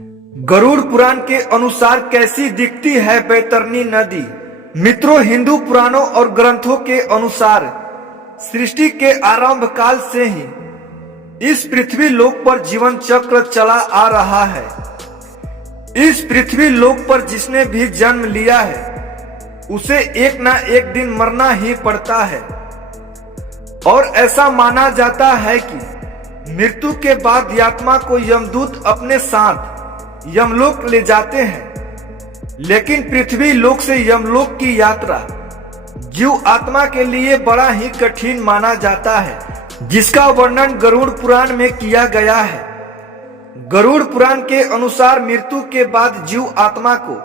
गरुड़ पुराण के अनुसार कैसी दिखती है बैतरनी नदी। मित्रों, हिंदू पुराणों और ग्रंथों के अनुसार सृष्टि के आरंभ काल से ही इस पृथ्वी लोक पर जीवन चक्र चला आ रहा है। इस पृथ्वी लोक पर जिसने भी जन्म लिया है उसे एक ना एक दिन मरना ही पड़ता है और ऐसा माना जाता है कि मृत्यु के बाद आत्मा को यमदूत अपने साथ यमलोक ले जाते हैं। लेकिन पृथ्वी लोक से यमलोक की यात्रा जीव आत्मा के लिए बड़ा ही कठिन माना जाता है, जिसका वर्णन गरुड़ पुराण में किया गया है। गरुड़ पुराण के अनुसार मृत्यु के बाद जीव आत्मा को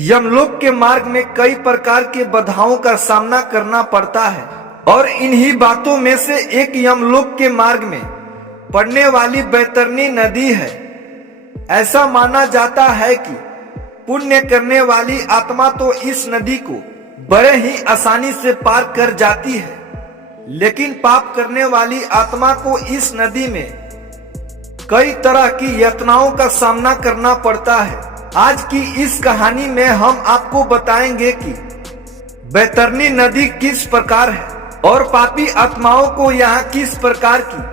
यमलोक के मार्ग में कई प्रकार के बाधाओं का सामना करना पड़ता है और इन्हीं बातों में से एक यमलोक के मार्ग में पड़ने वाली बैतरनी नदी है। ऐसा माना जाता है कि पुण्य करने वाली आत्मा तो इस नदी को बड़े ही आसानी से पार कर जाती है, लेकिन पाप करने वाली आत्मा को इस नदी में कई तरह की यातनाओं का सामना करना पड़ता है। आज की इस कहानी में हम आपको बताएंगे कि बैतरनी नदी किस प्रकार है और पापी आत्माओं को यहाँ किस प्रकार की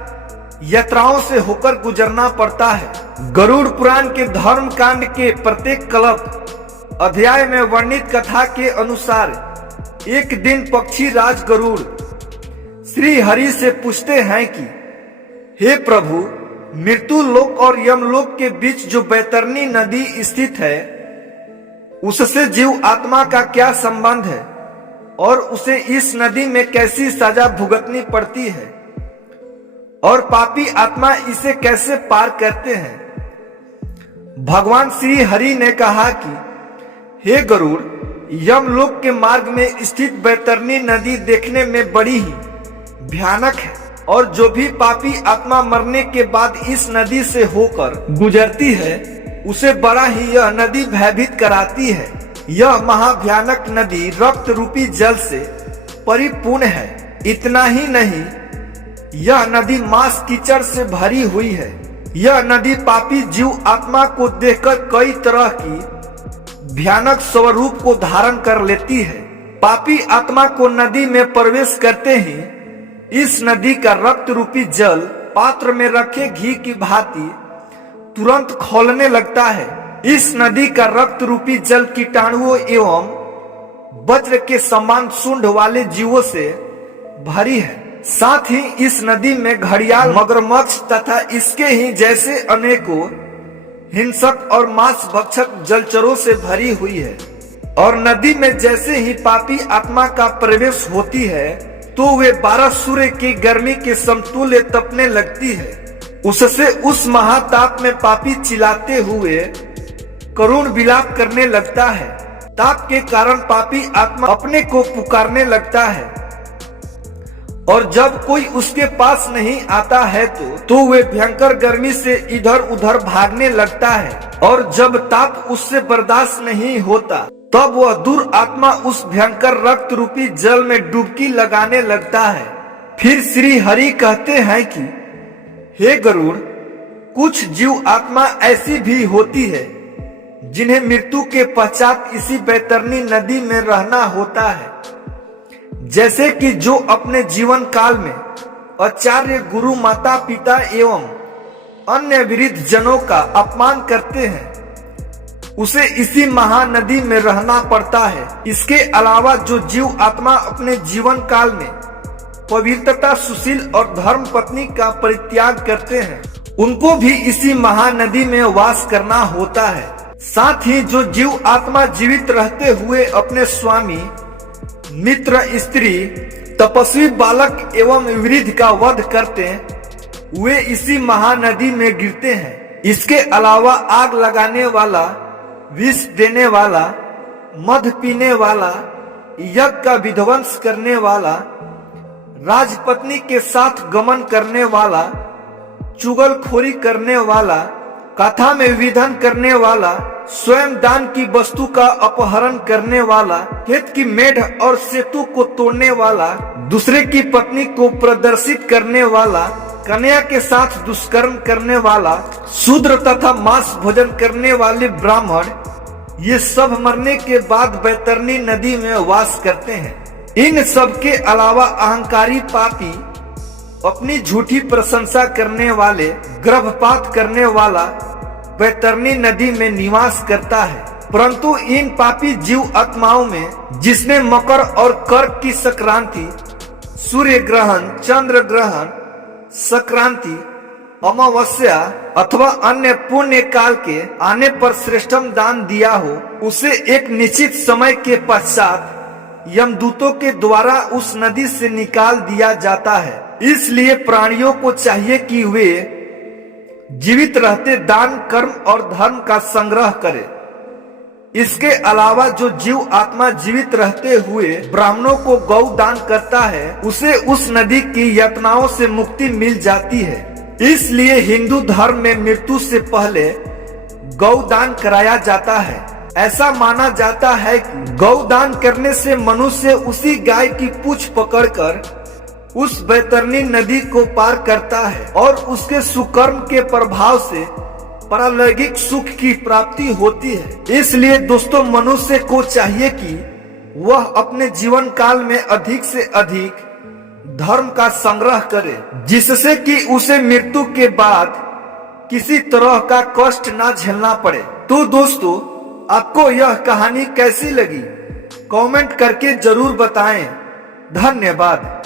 यात्राओं से होकर गुजरना पड़ता है। गरुड़ पुराण के धर्म कांड के प्रत्येक कल्प अध्याय में वर्णित कथा के अनुसार एक दिन पक्षी राज गरुड़ श्री हरि से पूछते हैं कि हे प्रभु, मृत्यु लोक और यमलोक के बीच जो बैतरनी नदी स्थित है उससे जीव आत्मा का क्या संबंध है और उसे इस नदी में कैसी सजा भुगतनी पड़ती है और पापी आत्मा इसे कैसे पार करते हैं। भगवान श्री हरि ने कहा कि हे गरुड़, यमलोक के मार्ग में स्थित बैतरनी नदी देखने में बड़ी ही भयानक है और जो भी पापी आत्मा मरने के बाद इस नदी से होकर गुजरती है उसे बड़ा ही यह नदी भयभीत कराती है। यह महाभयानक नदी रक्त रूपी जल से परिपूर्ण है। इतना ही नहीं, यह नदी मांस कीचड़ से भरी हुई है। यह नदी पापी जीव आत्मा को देखकर कई तरह की भयानक स्वरूप को धारण कर लेती है। पापी आत्मा को नदी में प्रवेश करते ही इस नदी का रक्त रूपी जल पात्र में रखे घी की भांति तुरंत खौलने लगता है। इस नदी का रक्त रूपी जल कीटाणुओं एवं वज्र के समान सूंड वाले जीवों से भरी है। साथ ही इस नदी में घड़ियाल, मगरमच्छ तथा इसके ही जैसे अनेकों हिंसक और मांस भक्षक जलचरों से भरी हुई है। और नदी में जैसे ही पापी आत्मा का प्रवेश होती है तो वे 12 सूर्य की गर्मी के समतुल्य तपने लगती है। उससे उस महाताप में पापी चिल्लाते हुए करुण विलाप करने लगता है। ताप के कारण पापी आत्मा अपने को पुकारने लगता है और जब कोई उसके पास नहीं आता है तो वे भयंकर गर्मी से इधर उधर भागने लगता है और जब ताप उससे बर्दाश्त नहीं होता तब वह दूर आत्मा उस भयंकर रक्त रूपी जल में डुबकी लगाने लगता है। फिर श्री हरि कहते हैं कि हे गरुड़, कुछ जीव आत्मा ऐसी भी होती है जिन्हें मृत्यु के पश्चात इसी बैतरनी नदी में रहना होता है। जैसे कि जो अपने जीवन काल में आचार्य, गुरु, माता पिता एवं अन्य वृद्ध जनों का अपमान करते हैं उसे इसी महानदी में रहना पड़ता है। इसके अलावा जो जीव आत्मा अपने जीवन काल में पवित्रता, सुशील और धर्म पत्नी का परित्याग करते हैं उनको भी इसी महानदी में वास करना होता है। साथ ही जो जीव आत्मा जीवित रहते हुए अपने स्वामी, मित्र, स्त्री, तपस्वी, बालक एवं वृद्ध का वध करते हैं वे इसी महानदी में गिरते हैं। इसके अलावा आग लगाने वाला, विष देने वाला, मध पीने वाला, यज्ञ का विध्वंस करने वाला, राजपत्नी के साथ गमन करने वाला, चुगलखोरी करने वाला, कथा में विधन करने वाला, स्वयं दान की वस्तु का अपहरण करने वाला, खेत की मेढ़ और सेतु को तोड़ने वाला, दूसरे की पत्नी को प्रदर्शित करने वाला, कन्या के साथ दुष्कर्म करने वाला, शूद्र तथा मांस भोजन करने वाले ब्राह्मण, ये सब मरने के बाद बैतरनी नदी में वास करते हैं। इन सब के अलावा अहंकारी पापी, अपनी झूठी प्रशंसा करने वाले, गर्भपात करने वाला बैतरनी नदी में निवास करता है। परंतु इन पापी जीव आत्माओं में जिसने मकर और कर्क की संक्रांति, सूर्य ग्रहण, चंद्र ग्रहण, संक्रांति, अमावस्या अथवा अन्य पुण्य काल के आने पर श्रेष्ठम दान दिया हो, उसे एक निश्चित समय के पश्चात यमदूतों के द्वारा उस नदी से निकाल दिया जाता है। इसलिए प्राणियों को चाहिए कि वे जीवित रहते दान, कर्म और धर्म का संग्रह करें। इसके अलावा जो जीव आत्मा जीवित रहते हुए ब्राह्मणों को गौ दान करता है, उसे उस नदी की यातनाओं से मुक्ति मिल जाती है। इसलिए हिंदू धर्म में मृत्यु से पहले गौ दान कराया जाता है। ऐसा माना जाता है कि गौ दान करने से मनुष्य उसी गाय की पूंछ पकड़कर उस बैतरनी नदी को पार करता है और उसके सुकर्म के प्रभाव से पारलौकिक सुख की प्राप्ति होती है। इसलिए दोस्तों, मनुष्य को चाहिए कि वह अपने जीवन काल में अधिक से अधिक धर्म का संग्रह करे, जिससे कि उसे मृत्यु के बाद किसी तरह का कष्ट ना झेलना पड़े। तो दोस्तों, आपको यह कहानी कैसी लगी? कमेंट करके जरूर बताएं। धन्यवाद।